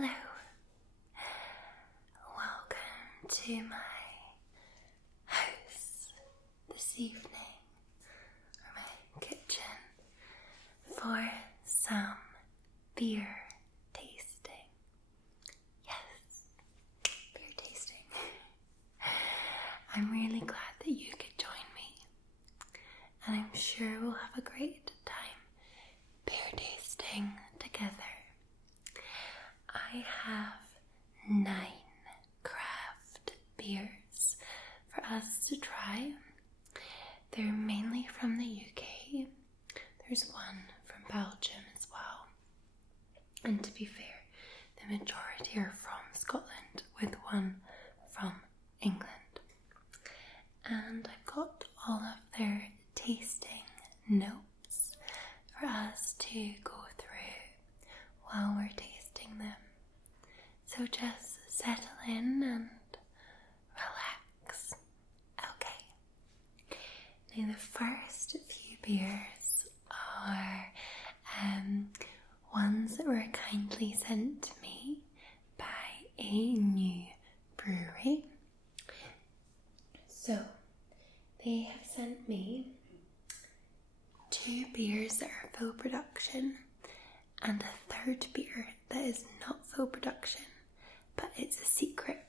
Hello, welcome to my house this evening, or my kitchen, for some beer tasting. Yes, beer tasting. I'm really glad that you could join me, and I'm sure we'll have a great time beer tasting together. I have 9 craft beers for us to try. They're mainly from the UK. There's one from Belgium as well. And to be fair, the majority are from Scotland, with one from England. And I've got all of their tasting notes for us to go through while we're tasting them. So just settle in and relax. Okay. Now the first few beers are ones that were kindly sent to me by a new brewery. So they have sent me 2 beers that are full production and a 3rd beer that is not full production, but it's a secret,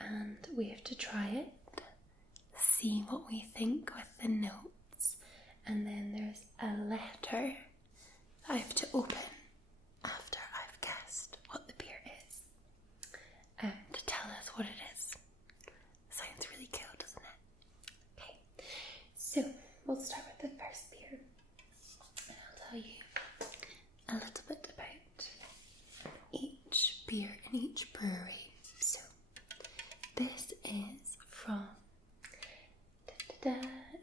and we have to try it, see what we think with the notes, and then there's a letter that I have to open after I've guessed what the beer is, to tell us what it is. Sounds really cool, doesn't it? Okay, so we'll start with the first beer, and I'll tell you a little bit about each beer in each brewery. So this is from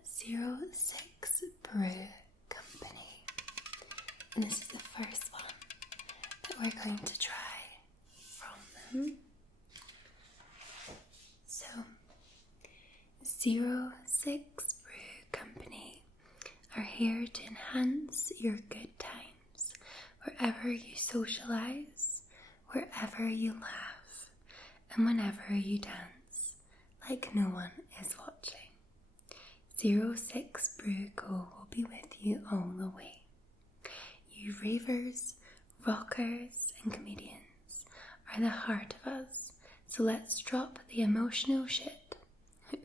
Zerosixbrew company, and this is the first one that we're going to try from them. So Zerosixbrew company are here to enhance your good times wherever you socialise, wherever you laugh, and whenever you dance like no one is watching. Zerosixbrew Gold will be with you all the way. You ravers, rockers, and comedians are the heart of us, so let's drop the emotional shit,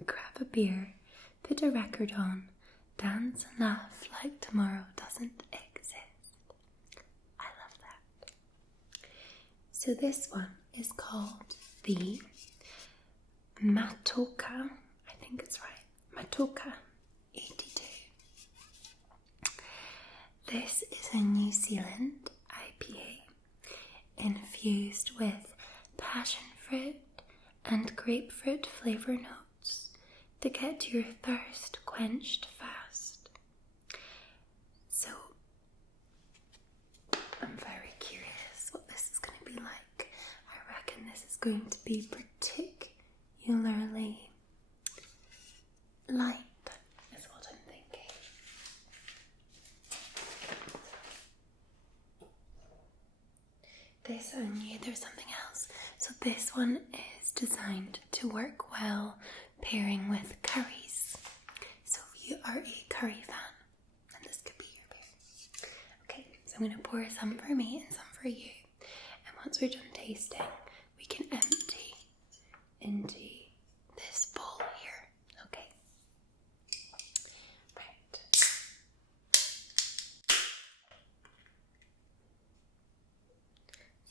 grab a beer, put a record on, dance and laugh like tomorrow doesn't exist. I love that. So this one is called the Matoaka, I think it's right, Matuka 82. This is a New Zealand IPA infused with passion fruit and grapefruit flavour notes to get your thirst quenched fast. So I'm very curious what this is going to be like. I reckon this is going to be particularly light, is what I'm thinking. This, I knew there was something else. So this one is designed to work well pairing with curries. So if you are a curry fan, then this could be your beer. Okay, so I'm going to pour some for me and some for you. And once we're done tasting, we can empty into this bowl here. Okay. Right. So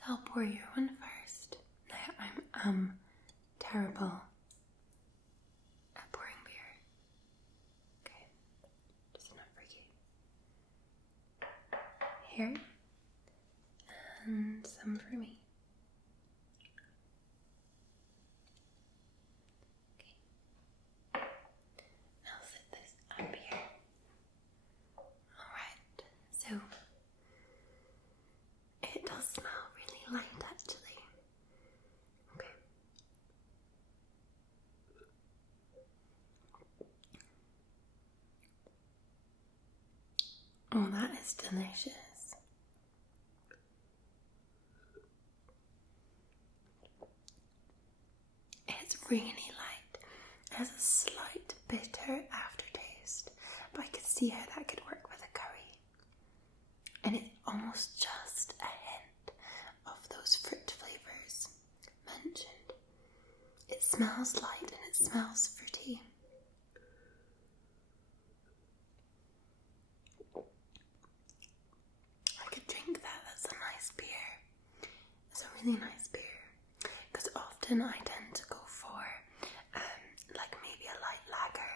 I'll pour your one first. Now I'm terrible at pouring beer. Okay, just enough for you. Here, and some for me. Okay, I'll set this up here. Alright, so it does smell really light actually. Okay. Oh, that is delicious. really light. It has a slight bitter aftertaste, but I could see how that could work with a curry. And it's almost just a hint of those fruit flavours mentioned. It smells light and it smells fruity. I could drink that. That's a nice beer. It's a really nice beer. Because often I tend to go for like maybe a light lager.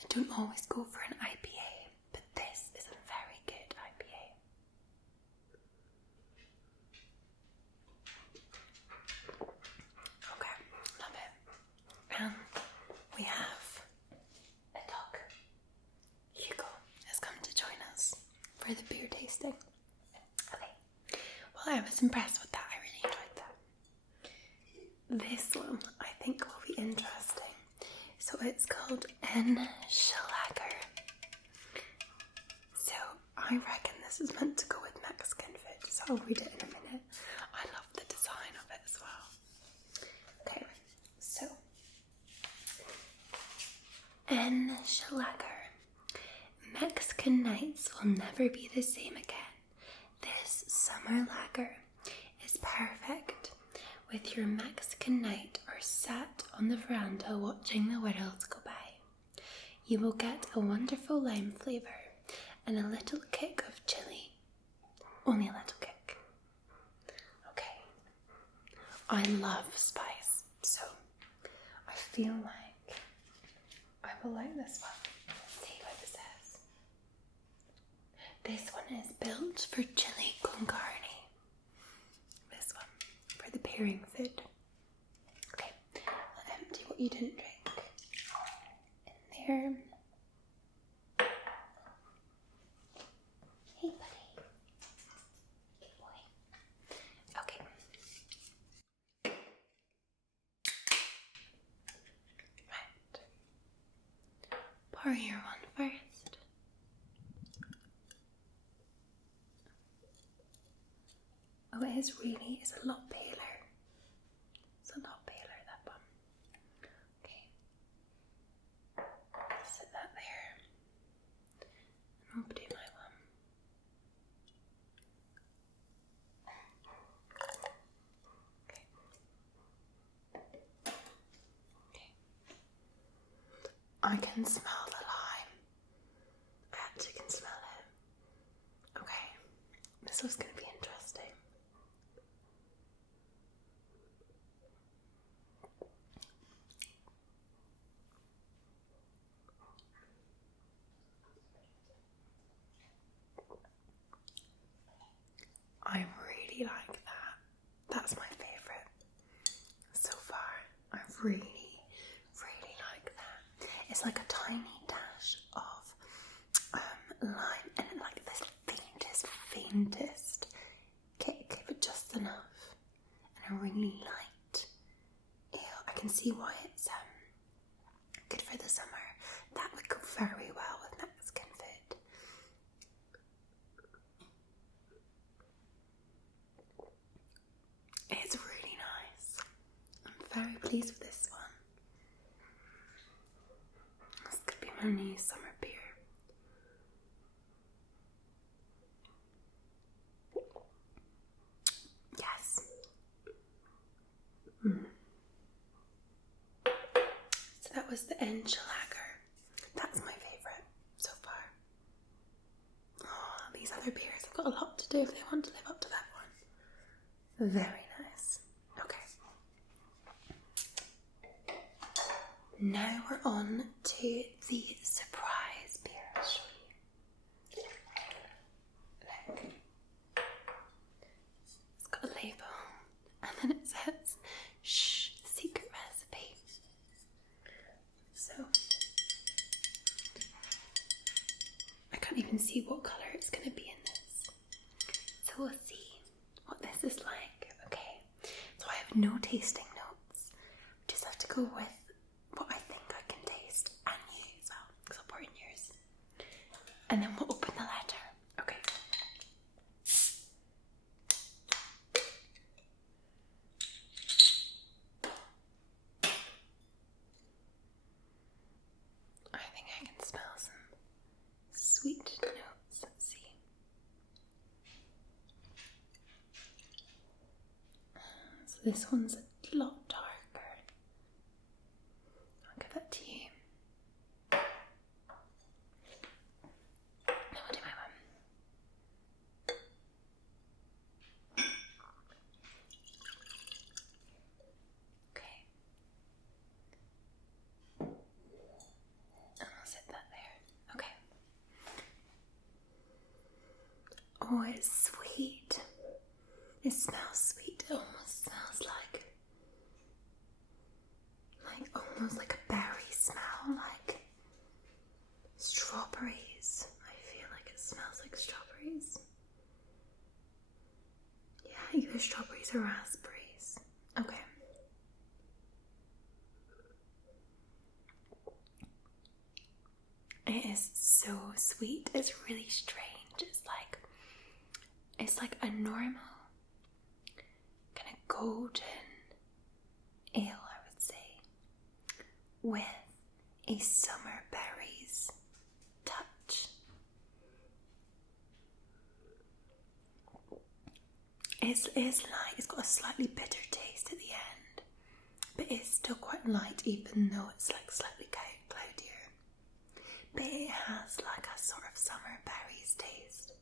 I don't always go for an IPA, but this is a very good IPA. Okay, love it. And we have a dog. Hugo has come to join us for the beer tasting. Okay, well, I was impressed with that. I really enjoyed that. This one I think will be interesting. So it's called Enchilager. So I reckon this is meant to go with Mexican food, so I'll read it in a minute. I love the design of it as well. Okay, so Enchilager. Mexican nights will never be the same again. This summer lager is perfect with your Mexican night or sat on the veranda watching the world go by. You will get a wonderful lime flavour and a little kick of chili. Only a little kick. Okay. I love spice, so I feel like I will like this one. Let's see what it says. This one is built for chili con carne. This one, for the pairing food. Okay, I'll empty what you didn't drink in there. Hey, buddy. Good boy. Okay. Right. Pour your one first. Oh, it is really, it's a lot paler. It's a lot paler, that one. Okay. Sit that there. And I'll do my one. Okay. Okay. I can smell the lime. I actually can smell it. Okay. This was going to be interesting. I really like that. That's my favourite so far. I really, really like that. It's like a tiny dash of lime and like this faintest kick, but just enough. And a really light ale. I can see why it's good for the summer. That would go very well with Mexican food. It's really nice. I'm very pleased with this one. This could be my new summer beer. Yes. So that was the Enchilager. That's my favourite so far. Oh, these other beers have got a lot to do if they want to live up to that one. Very nice. Okay. Now we're on to the surprise beer. I'll show you. Look. It's got a label and then it says, shh, secret recipe. So, I can't even see what colour it's going to be in this. So we'll see what this is like. Okay, so I have no tasting notes. Just have to go with what I think I can taste, and you as well, because I'll pour in yours. And then we'll open the letter. Okay. this one's a lot darker. I'll give that to you. Now I'll do my one. Okay. And I'll set that there. Okay. Oh, it's sweet. It smells sweet. It almost smells like almost like a berry smell, like strawberries. I feel like it smells like strawberries. Yeah, either strawberries or raspberries. Okay. It is so sweet. It's really strange. It's like a normal kind of golden ale, I would say, with a summer berries touch. It's light. It's got a slightly bitter taste at the end, but it's still quite light, even though it's like slightly cloudier. But it has like a sort of summer berries taste.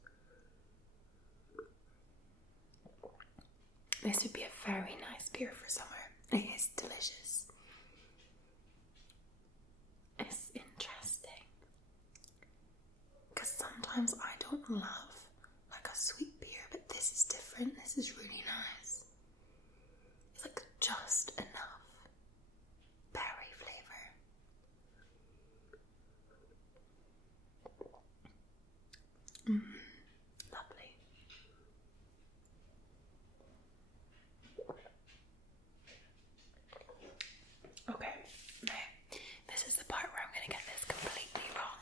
This would be a very nice beer for summer. It is delicious. It's interesting, because sometimes I don't love like a sweet beer, but this is different. This is really nice. It's like just enough berry flavour. Lovely. Okay, now this is the part where I'm going to get this completely wrong.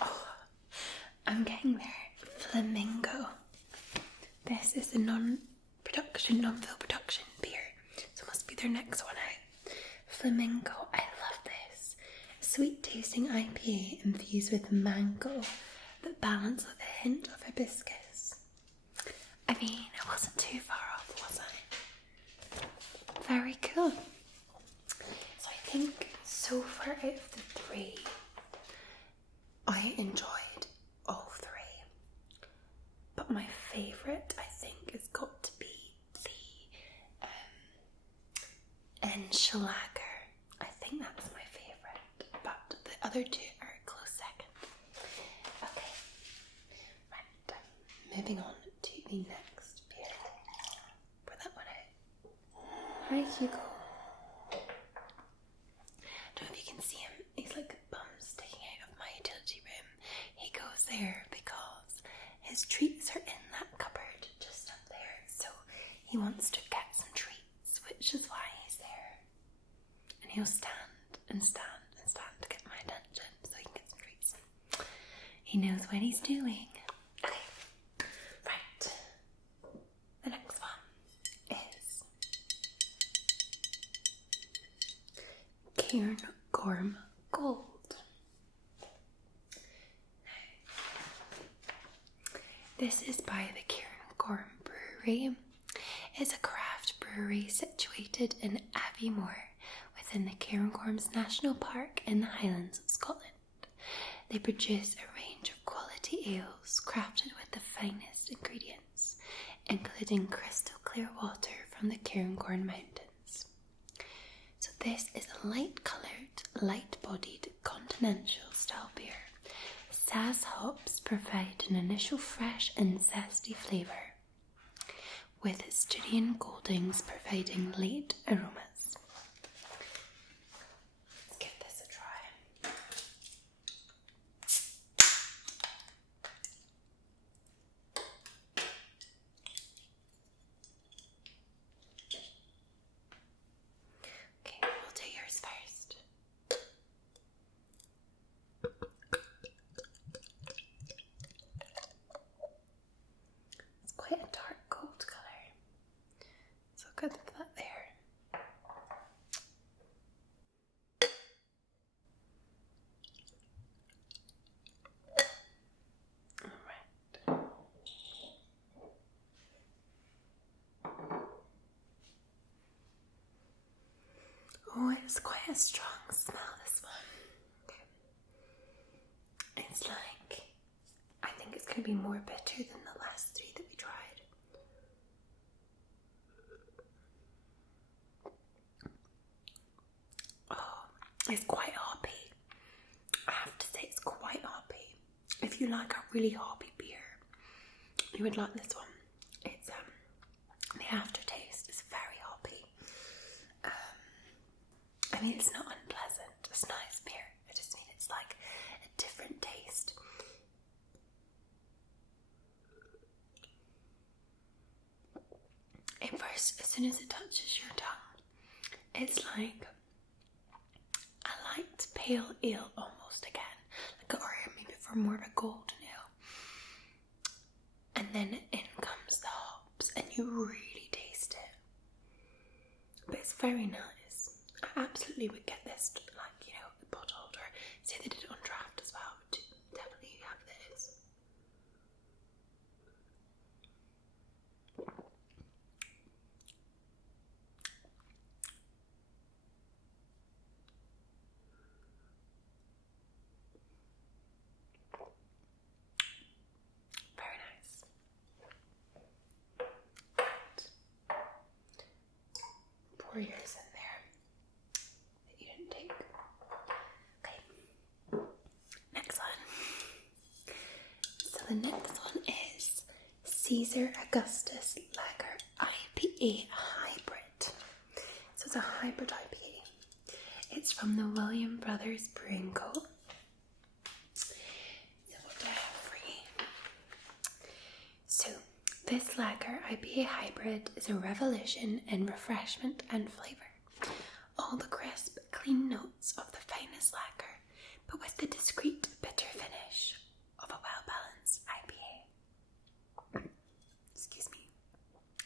Oh, I'm getting there. Flamingo. This is a non-fill production beer, so it must be their next one out. Flamingo, I love this. Sweet tasting IPA infused with mango, but balanced with a hint of hibiscus. I mean, it wasn't too far off, was it? Very cool. So I think so far out of the three, I enjoyed all three. But my favourite, I think, has got to be the Enchilager. I think that's my favourite, but the other two are a close second. Okay, right, moving on to the next beer. Pour that one out. Hi, Hugo. Don't know if you can see him. He's like bum sticking out of my utility room. He goes there because his treats are in that cupboard just up there, so he wants to get some treats, which is why he's there. And he'll stand and stand and stand to get my attention so he can get some treats. He knows what he's doing. Okay, right. The next one is Cairngorm Gold. This is by the Cairngorm Brewery. It's a craft brewery situated in Aviemore within the Cairngorms National Park in the Highlands of Scotland. They produce a range of quality ales crafted with the finest ingredients, including crystal clear water from the Cairngorm Mountains. So this is a light-coloured, light-bodied continental style beer. Sass hops provide an initial fresh and zesty flavour, with Styrian Goldings providing late aromas. Let's give this a try. Okay, we'll do yours first. It's quite a dark gold colour. So good with that there. Oh, it's quite a strong smell, this one. Okay. It's like, I think it's going to be more bitter than the last three that we tried. Oh, it's quite hoppy. I have to say it's quite hoppy. If you like a really hoppy beer, you would like this one. It's the aftertaste is very hoppy. I mean, it's not unpleasant. It's nice beer. I just mean it's like a different taste. At first, as soon as it touches your tongue, it's like a light pale ale almost again, like or maybe for more of a golden ale. And then in comes the hops, and you really taste it. But it's very nice. I absolutely would get this, like, you know, bottled, or say they did it on draft as well. Would definitely have this. Very nice. Pour yours in there that you didn't take. Okay. Next one. So the next one is Caesar Augustus Lager IPA Hybrid. So it's a hybrid IPA. It's from the William Brothers Brewing Co. So what do I have for you? So this lager IPA hybrid is a revolution in refreshment and flavour. All the crisp, clean notes of the finest lager, but with the discreet, bitter finish of a well-balanced IPA. Excuse me.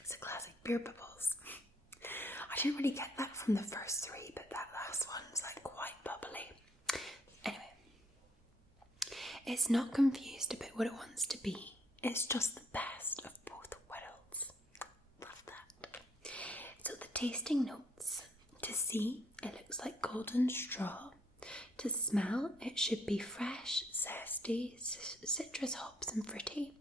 It's a classic beer bubbles. I didn't really get that from the first three, but that last one's like quite bubbly. Anyway, it's not confused about what it wants to be. It's just the best of both worlds. Love that. So the tasting notes. To see, it looks like golden straw. To smell, it should be fresh, zesty, citrus hops and fruity.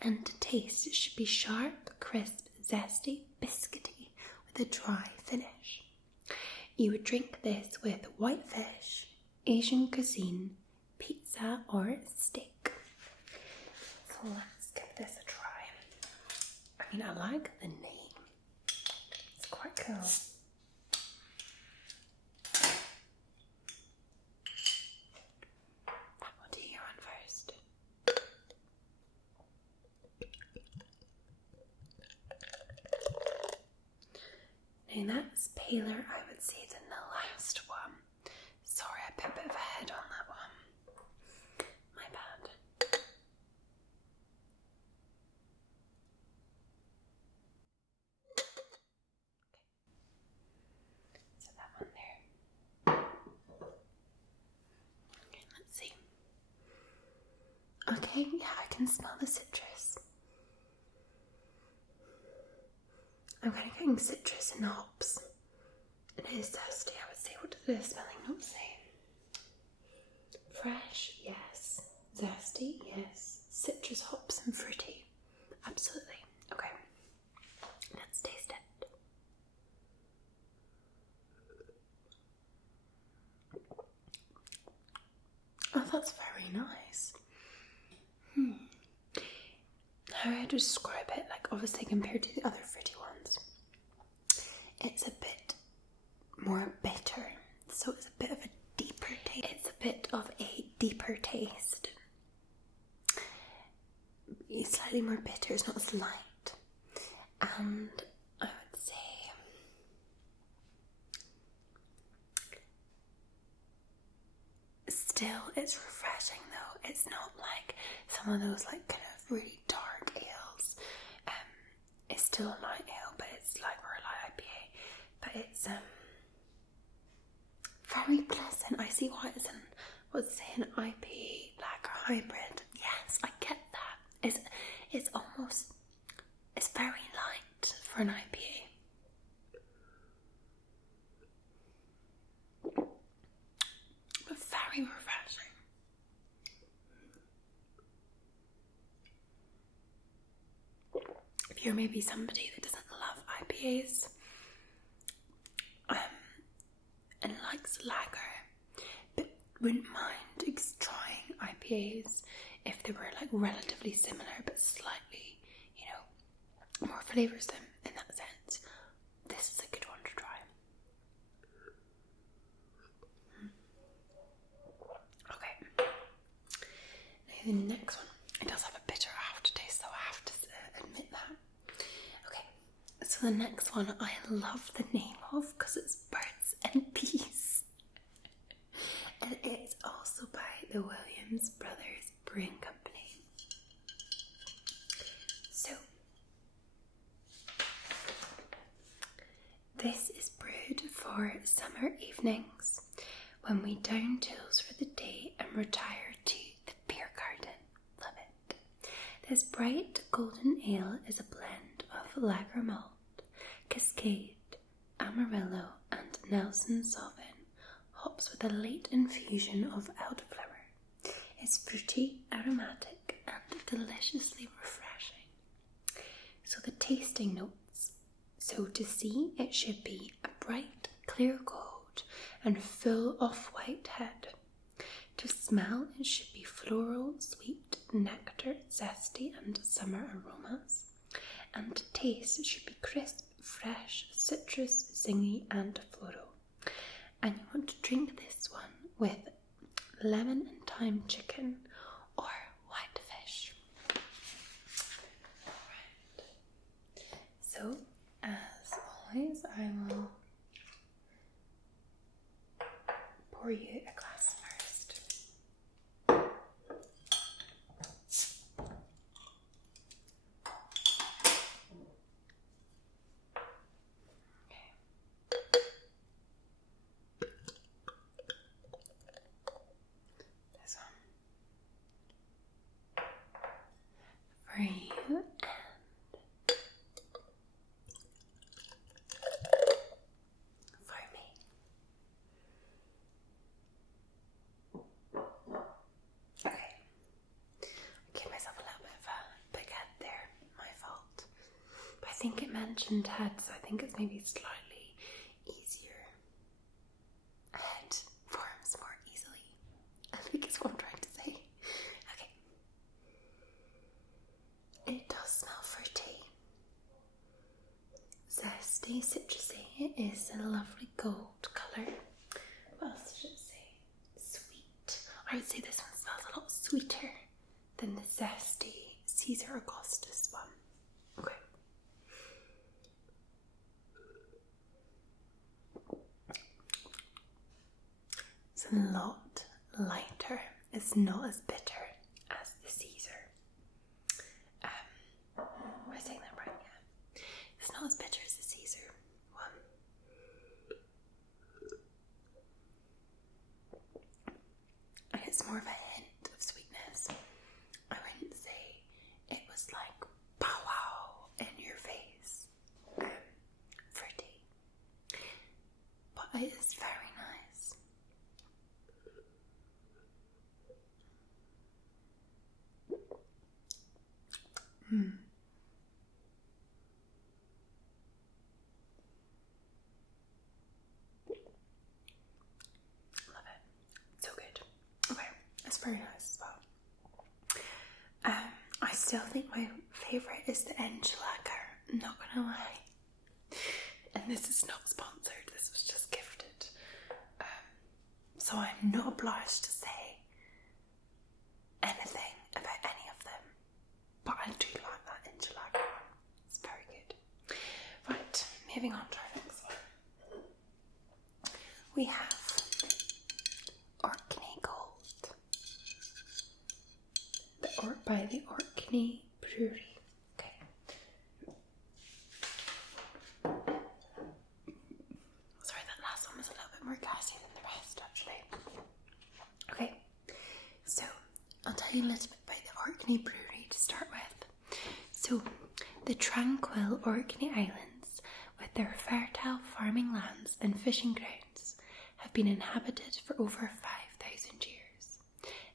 And to taste, it should be sharp, crisp, zesty, biscuity with a dry finish. You would drink this with white fish, Asian cuisine, pizza or steak. So let's give this a try. I mean, I like the name. It's quite cool. What do you want first? Now that's paler, I would say, than the last one. Sorry, I put a bit of a head on that one. My bad. So that one there. Okay, let's see. Okay, yeah, I can smell the citrus. I'm kind of getting citrus and hops. It is zesty, I would say. What do the smelling notes say? Fresh, yes. Zesty, yes. Citrus, hops and fruity. Absolutely. Okay. Let's taste it. Oh, that's very nice. How would I describe it? Like, obviously compared to the other fruity ones, it's a bit more bitter. So it's a bit of a deeper taste. It's a bit of a deeper taste. It's slightly more bitter. It's not as light. And I would say still, it's refreshing though. It's not like some of those like kind of really dark ales. It's still a light ale, but it's like, or a light IPA, but it's very pleasant. I see why it's an IPA lager hybrid. Yes, I get that. It's almost, it's very light for an IPA. you're maybe somebody that doesn't love IPAs and likes lager, but wouldn't mind trying IPAs if they were like relatively similar but slightly, more flavoursome in that sense, this is a good one to try. Okay. Now the next one, it does have a bitter aftertaste, though I have to admit that. Okay, so the next one I love the name of because it's Birds and Bees. And it's also by the Williams Brothers Brewing Company. So, this is brewed for summer evenings when we down tools for the day and retire to the beer garden. Love it. This bright golden ale is a blend of lager malt, Cascade, Amarillo and Nelson Sauvin, hops with a late infusion of elderflower. It's fruity, aromatic and deliciously refreshing. So the tasting notes. So to see, it should be a bright, clear gold and full off-white head. To smell, it should be floral, sweet, nectar, zesty and summer aromas. And to taste, it should be crisp, fresh, citrus, zingy and floral. And you want to drink this one with lemon and thyme chicken or white fish. Right. So, as always, I will pour you a glass first. This one for you. I think it mentioned head, so I think it's maybe slightly easier. Head forms more easily. I think it's what I'm trying to say. Okay. It does smell fruity. Zesty, citrusy. It is a lovely gold colour. What else should it say? Sweet. I would say this one smells a lot sweeter than the zesty Caesar Augustus one. Okay. It's a lot lighter. It's not as bitter as the Caesar. Am I saying that right? Yeah. It's not as bitter as the Caesar one. And it's more of a hint of sweetness. I wouldn't say it was like pow wow in your face. Fruity. But it is very nice. Love it. So good. Okay, it's very nice as well. I still think my favourite is the Enchilager. I'm not gonna lie. And this is not sponsored. This was just gifted. So I'm not obliged to say anything about any of them. But I do like that Enchilager one. It's very good. Right, moving on to our next one. We have Orkney Gold. By the Orkney Brewery. Okay. Sorry, that last one was a little bit more gassy than the rest, actually. Okay, so I'll tell you a little bit about the Orkney Brewery to start with. So, the tranquil Orkney Islands, with their fertile farming lands and fishing grounds, have been inhabited for over 5,000 years.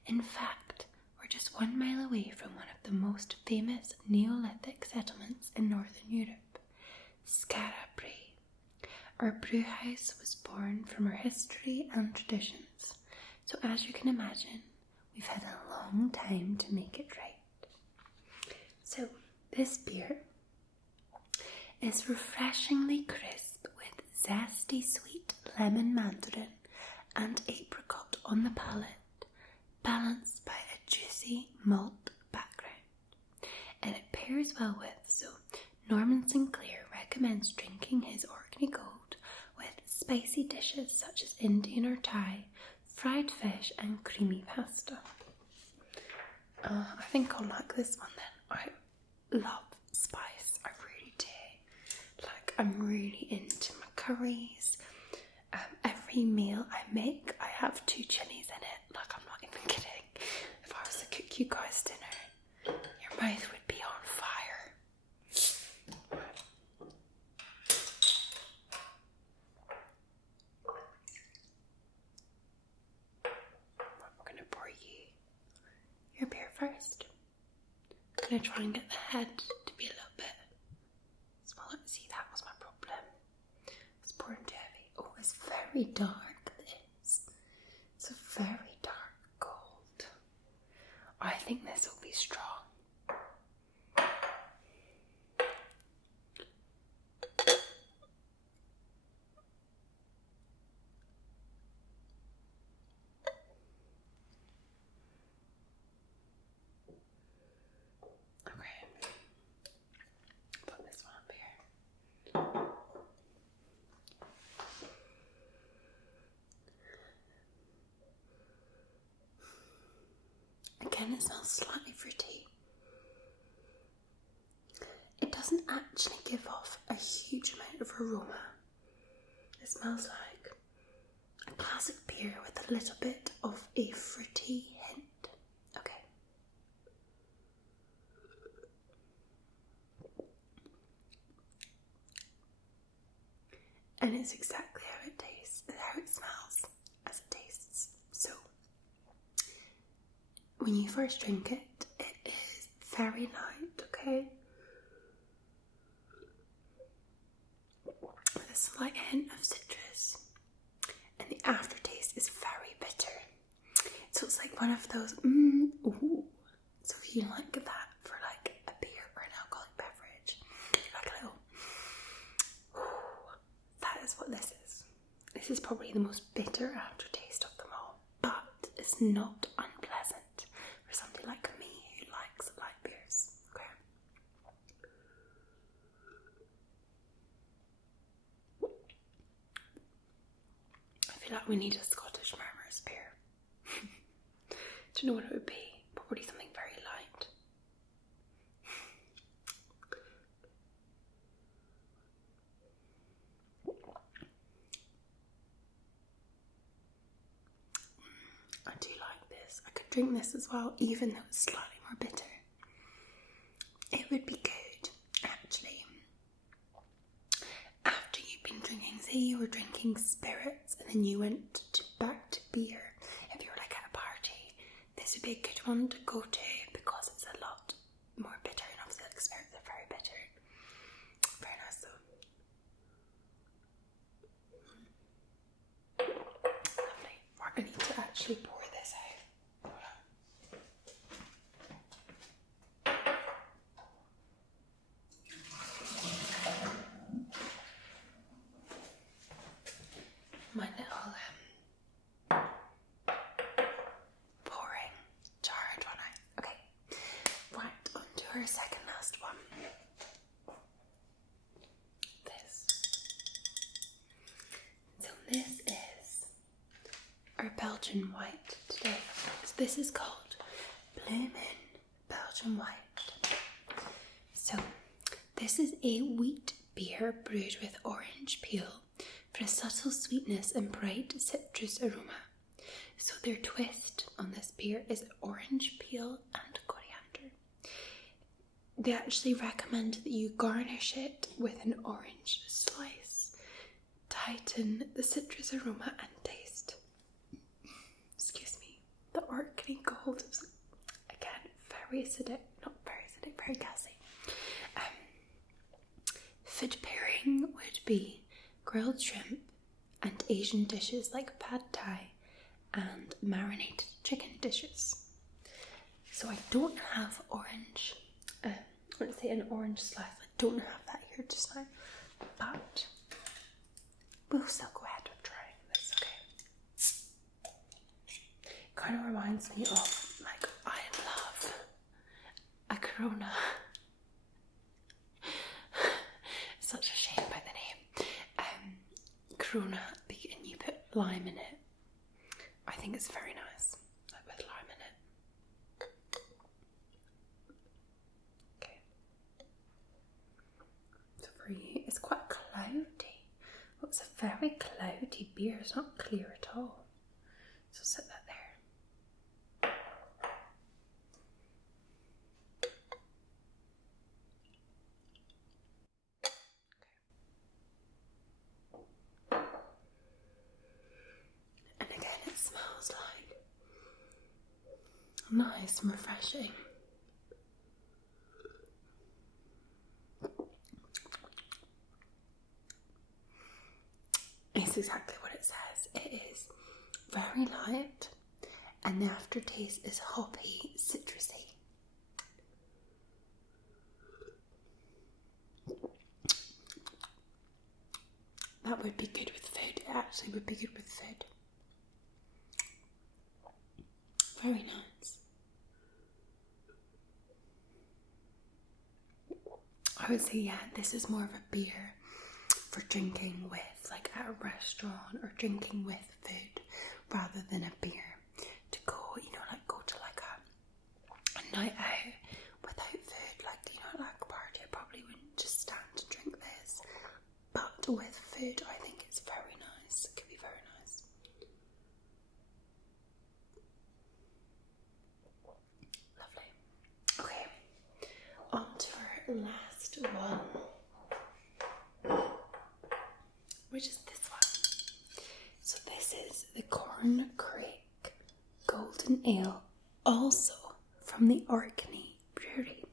In fact, we're just just 1 mile away from one of the most famous Neolithic settlements in Northern Europe, Zerosixbrew. Our brew house was born from our history and traditions, so as you can imagine, we've had a long time to make it right. So, this beer is refreshingly crisp with zesty sweet lemon mandarin and apricot on the palate, balanced by a juicy malt background. And it pairs well with, so Norman Sinclair recommends drinking his Orkney Gold with spicy dishes such as Indian or Thai, fried fish and creamy pasta. I think I'll like this one then. I love spice, I really do. Like, I'm really into my curries. Every meal I make, I have 2 chilies in it. Like, I'm not even kidding. If I was to cook you guys dinner, your mouth would be on fire. We're going to pour you your beer first. I'm going to try and get the head to be a little bit smaller. See, that was my problem. It's pouring too heavy. Oh, it's very dark, this. It's a very dark gold. I think this will be strong. Again, it smells slightly fruity. It doesn't actually give off a huge amount of aroma. It smells like a classic beer with a little bit of a fruity hint. Okay. And it's exactly how it tastes, how it smells as it tastes. So, when you first drink it, it is very light, okay? With a slight hint of citrus. And the aftertaste is very bitter. So it's like one of those, ooh. So if you like that for like a beer or an alcoholic beverage, like a little, ooh, that is what this is. This is probably the most bitter aftertaste of them all. But it's not unpleasant. For somebody like me who likes light beers, okay? I feel like we need a Scottish Murmurs beer. Do you know what it would be? Probably something very light. I do like this. I could drink this as well, even though it's slightly more bitter. It would be good, actually. After you've been drinking, say you were drinking spirits and then you went back to beer. If you were like at a party, this would be a good one to go to because it's a lot more bitter. And obviously, like, spirits are very bitter. Very nice though. Lovely. Right, I need to actually pour this out. Hold on. My little pouring jar had run out. Okay, right, on to our second last one. This. So this is our Belgian white today. So this is called Blue Moon Belgian White. So this is a wheat beer brewed with orange peel for a subtle sweetness and bright citrus aroma. So their twist on this beer is orange peel and coriander. They actually recommend that you garnish it with an orange slice. Tighten the citrus aroma and taste. Excuse me. The Orkney Gold is, again, very acidic, not very acidic, very gassy. Food pairing would be grilled shrimp and Asian dishes like pad thai and marinated chicken dishes. So I don't have orange, I want to say an orange slice, I don't have that here just now, but we'll still go ahead with trying this, okay? It kind of reminds me of, like, I love a Corona. Such a shame by the name. Corona, and you put lime in it. I think it's very nice, like with lime in it. Okay. So for you, it's quite cloudy. Well, it's a very cloudy beer. It's not clear at all. So set that there. Nice and refreshing. It's exactly what it says. It is very light and the aftertaste is hoppy, citrusy. That would be good with food. It actually would be good with food. Very nice. I would say, yeah, this is more of a beer for drinking with, like at a restaurant or drinking with food, rather than a beer to go, like go to like a night out without food, like, like a party. I probably wouldn't just stand to drink this, but with food, I think it's very nice. It could be very nice. Lovely. Okay, on to our last one, which is this one. So this is the Corncrake Golden Ale, also from the Orkney Brewery.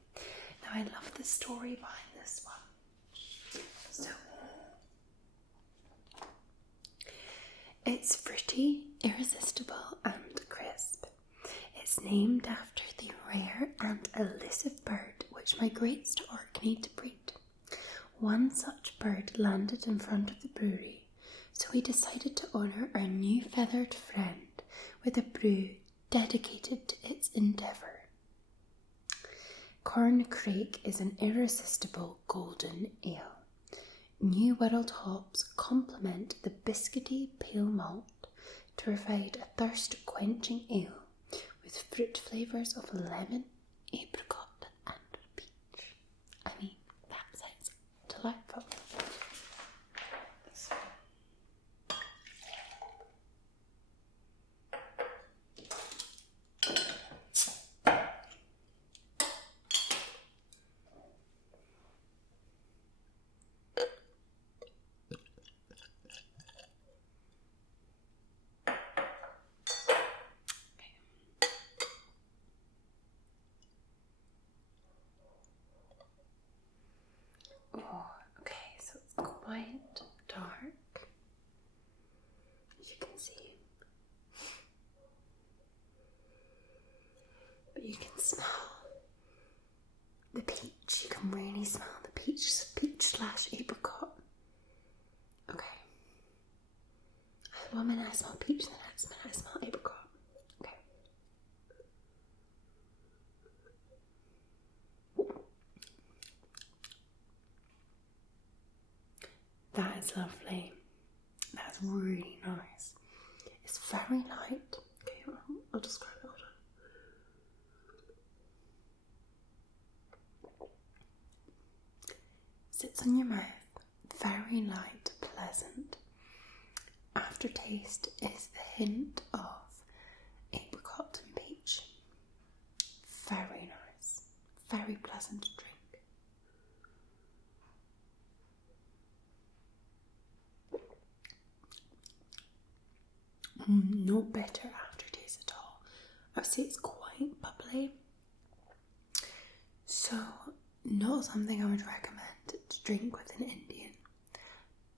Now I love the story behind this one. So it's fruity, irresistible and crisp. It's named after the rare and elusive bird which migrates to Orkney to breed. One such bird landed in front of the brewery, so we decided to honour our new feathered friend with a brew dedicated to its endeavour. Corncrake is an irresistible golden ale. New whittled hops complement the biscuity pale malt to provide a thirst-quenching ale with fruit flavours of lemon, apricot and peach. I mean, that sounds delightful. Oh, okay, so it's quite dark, as you can see, but you can smell the peach. You can really smell the peach slash apricot. Okay, one minute I smell peach, the next minute I smell apricot. Okay. That is lovely. That's really nice. It's very light. Okay, I'll just grab it. Hold on. Sits on your mouth. Very light, pleasant. Aftertaste is the hint of apricot and peach. Very nice. Very pleasant to drink. No bitter aftertaste at all. I would say it's quite bubbly. not something I would recommend to drink with an Indian.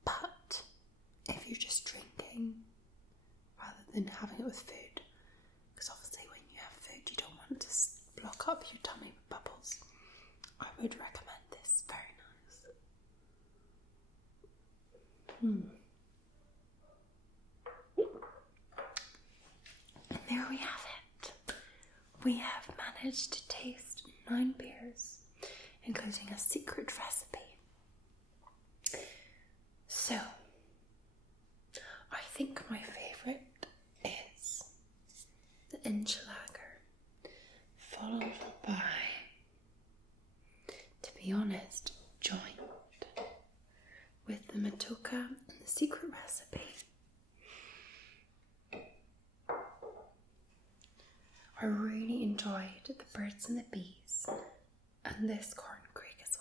But if you're just drinking rather than having it with food, because obviously when you have food you don't want to block up your tummy with bubbles, I would recommend this. Very nice. And there we have it. We have managed to taste 9 beers, including a secret recipe. So, I think my favourite is the Enchilager, followed by, to be honest, joined with the Matoaka and the secret recipe. I really enjoyed the birds and the bees and this Corncrake as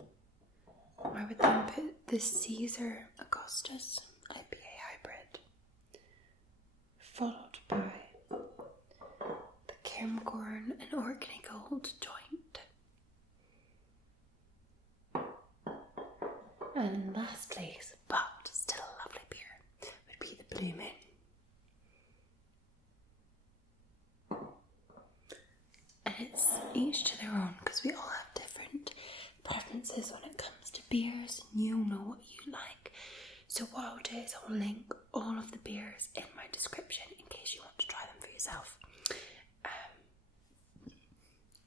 well. I would then put the Caesar Augustus IPA hybrid, followed by the Cairngorm and Orkney Gold joint. And lastly, but still a lovely beer, would be the Blue Moon. And it's each to their own, because we all have different preferences when it comes to beers, and you know what you like. So what I'll do is I'll link all of the beers in my description in case you want to try them for yourself.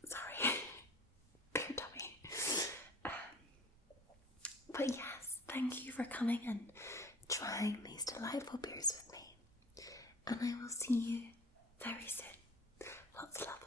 Sorry, beer tummy. But yes, thank you for coming and trying these delightful beers with me. And I will see you very soon. Lots of love.